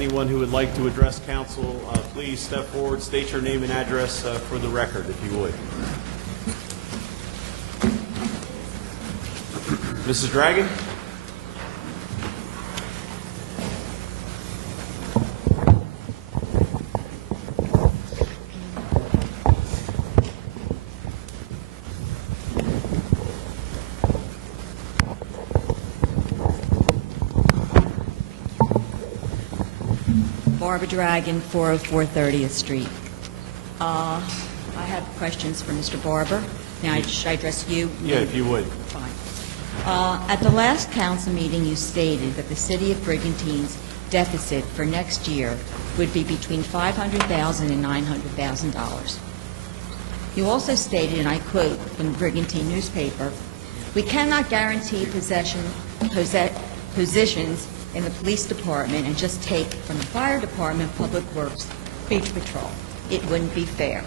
anyone who would like to address council, please step forward, state your name and address for the record, if you would. Mrs. Dragon? Barbara Dragon, 404 30th Street. I have questions for Mr. Barber. Now, should I address you? Yeah, if you would. Fine. At the last council meeting, you stated that the City of Brigantine's deficit for next year would be between $500,000 and $900,000. You also stated, and I quote from the Brigantine newspaper, "We cannot guarantee positions in the police department and just take from the fire department, public works, beach patrol. It wouldn't be fair."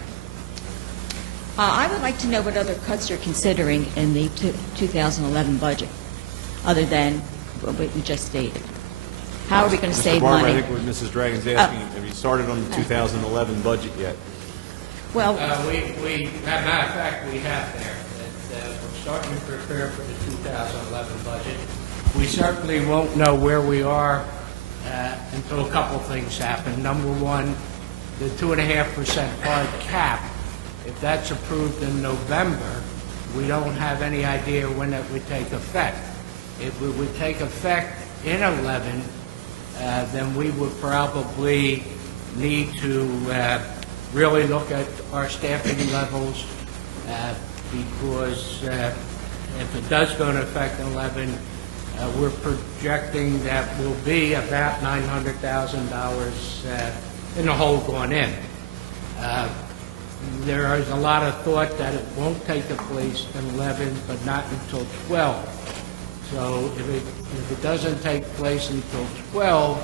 I would like to know what other cuts you're considering in the 2011 budget, other than what we just stated. How are we going to save Barber, money? I think what Mrs. Dragon's asking, have you started on the 2011 budget yet? As Well, a matter of fact, we have there. We're starting to prepare for the 2011 budget. We certainly won't know where we are until a couple things happen. Number one, the 2.5% hard cap. If that's approved in November, we don't have any idea when it would take effect. If it would take effect in 11, then we would probably need to really look at our staffing levels because if it does go into effect in 11, we're projecting that will be about $900,000 in the hole going in. There is a lot of thought that it won't take place in 11, but not until 12. So if it doesn't take place until 12,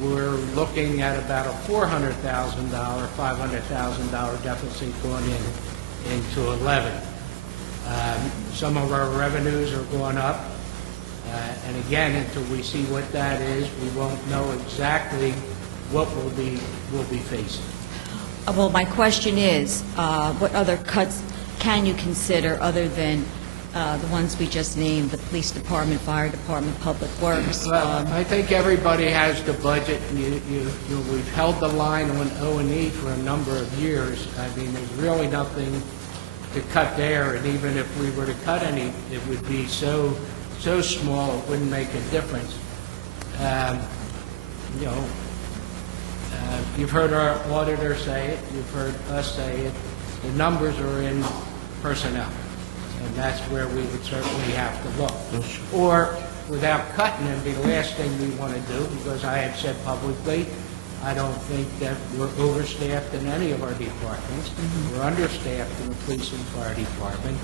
we're looking at about a $400,000, $500,000 deficit going into 11. Some of our revenues are going up. And again, until we see what that is, we won't know exactly what we'll be facing. well, my question is, what other cuts can you consider other than the ones we just named, the police department, fire department, public works? Well, I think everybody has the budget. We've held the line on O&E for a number of years. I mean, there's really nothing to cut there, and even if we were to cut any, it would be so small it wouldn't make a difference. You've heard our auditor say it, you've heard us say it, the numbers are in personnel, and that's where we would certainly have to look. Or, without cutting them, the last thing we want to do, because I have said publicly, I don't think that we're overstaffed in any of our departments. We're understaffed in the police and fire department.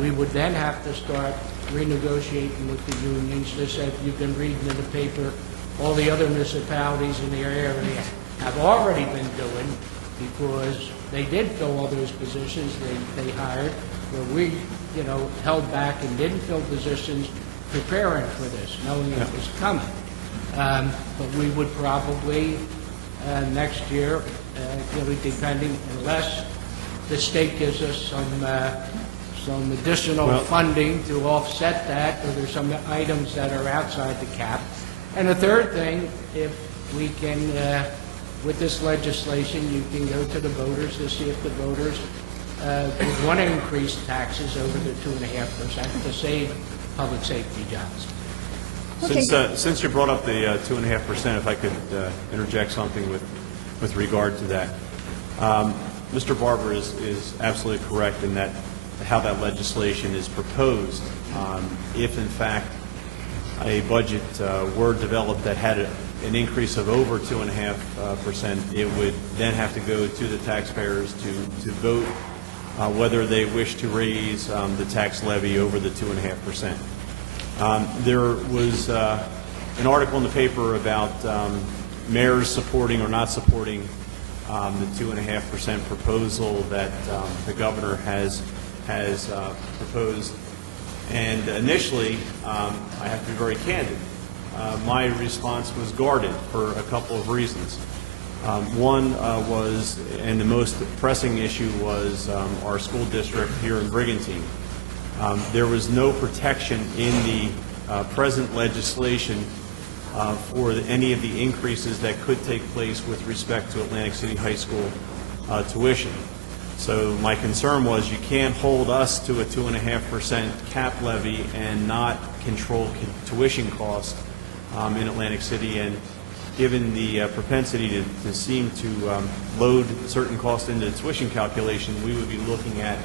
We would then have to start renegotiating with the unions, just as you've been reading in the paper, all the other municipalities in the area have already been doing, because they did fill all those positions they hired, where we, held back and didn't fill positions preparing for this, knowing it was coming. But we would probably, next year, really depending, unless the state gives us some additional funding to offset that, or there's some items that are outside the cap. And the third thing, if we can, with this legislation, you can go to the voters to see if the voters would want to increase taxes over the 2.5% to save public safety jobs. Since you brought up the 2.5%, if I could interject something with regard to that. Mr. Barber is absolutely correct in that how that legislation is proposed. If, in fact, a budget were developed that had an increase of over 2.5%, it would then have to go to the taxpayers to vote whether they wish to raise the tax levy over the 2.5%. There was an article in the paper about mayors supporting or not supporting the 2.5% proposal that the governor has proposed. And initially, I have to be very candid, my response was guarded for a couple of reasons. One was, and the most pressing issue was our school district here in Brigantine. There was no protection in the present legislation for any of the increases that could take place with respect to Atlantic City High School tuition. So my concern was you can't hold us to a 2.5% cap levy and not control tuition costs in Atlantic City. And given the propensity to seem to load certain costs into the tuition calculation, we would be looking at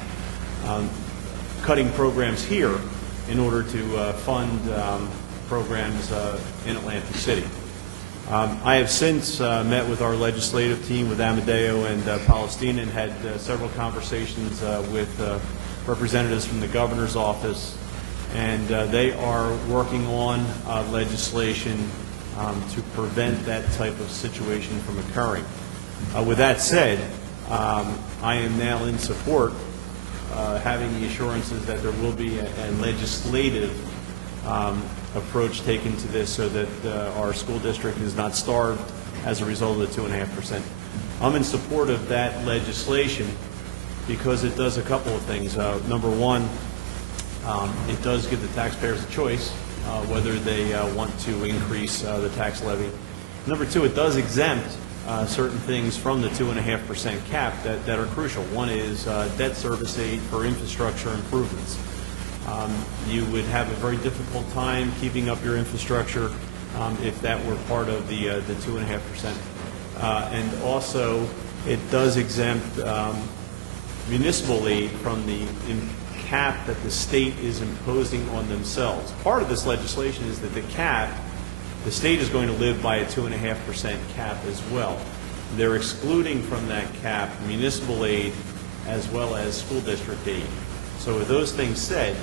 cutting programs here in order to fund programs in Atlantic City. I have since met with our legislative team, with Amadeo and Palestina, and had several conversations with representatives from the governor's office, and they are working on legislation to prevent that type of situation from occurring. With that said, I am now in support, having the assurances that there will be a legislative approach taken to this so that our school district is not starved as a result of the 2.5%. I'm in support of that legislation because it does a couple of things. Number one, it does give the taxpayers a choice whether they want to increase the tax levy. Number two, it does exempt certain things from the 2.5% cap that are crucial. One is debt service aid for infrastructure improvements. You would have a very difficult time keeping up your infrastructure if that were part of the 2.5%. And also, it does exempt municipal aid from the cap that the state is imposing on themselves. Part of this legislation is that the state is going to live by a 2.5% cap as well. They're excluding from that cap municipal aid as well as school district aid. So with those things said,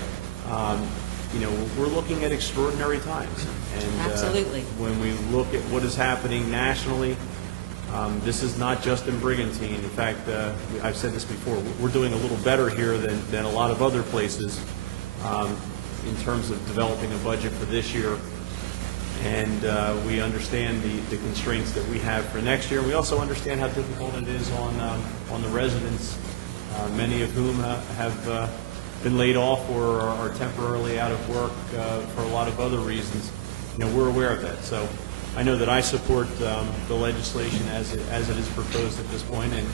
you know, we're looking at extraordinary times. And Absolutely. When we look at what is happening nationally, this is not just in Brigantine. In fact, I've said this before, we're doing a little better here than a lot of other places in terms of developing a budget for this year. And we understand the constraints that we have for next year. We also understand how difficult it is on the residents, many of whom have been laid off or are temporarily out of work for a lot of other reasons. You know, we're aware of that. So I know that I support the legislation as it is proposed at this point, and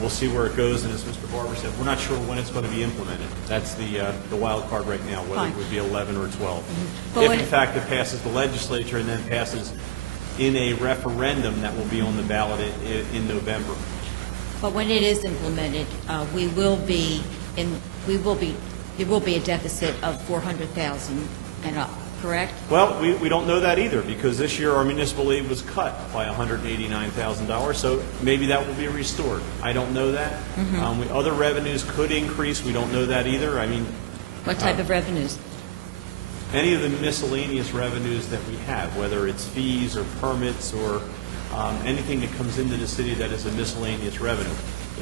we'll see where it goes. And as Mr. Barber said, we're not sure when it's going to be implemented. That's the wild card right now, whether Fine. it would be 11 or 12. But If when in fact it passes the legislature and then passes in a referendum that will be on the ballot in November. But when it is implemented, there will be a deficit of $400,000 and up, correct? Well, we don't know that either, because this year our municipal aid was cut by $189,000, so maybe that will be restored. I don't know that. Other revenues could increase. We don't know that either. I mean, What type of revenues? any of the miscellaneous revenues that we have, whether it's fees or permits or anything that comes into the city that is a miscellaneous revenue.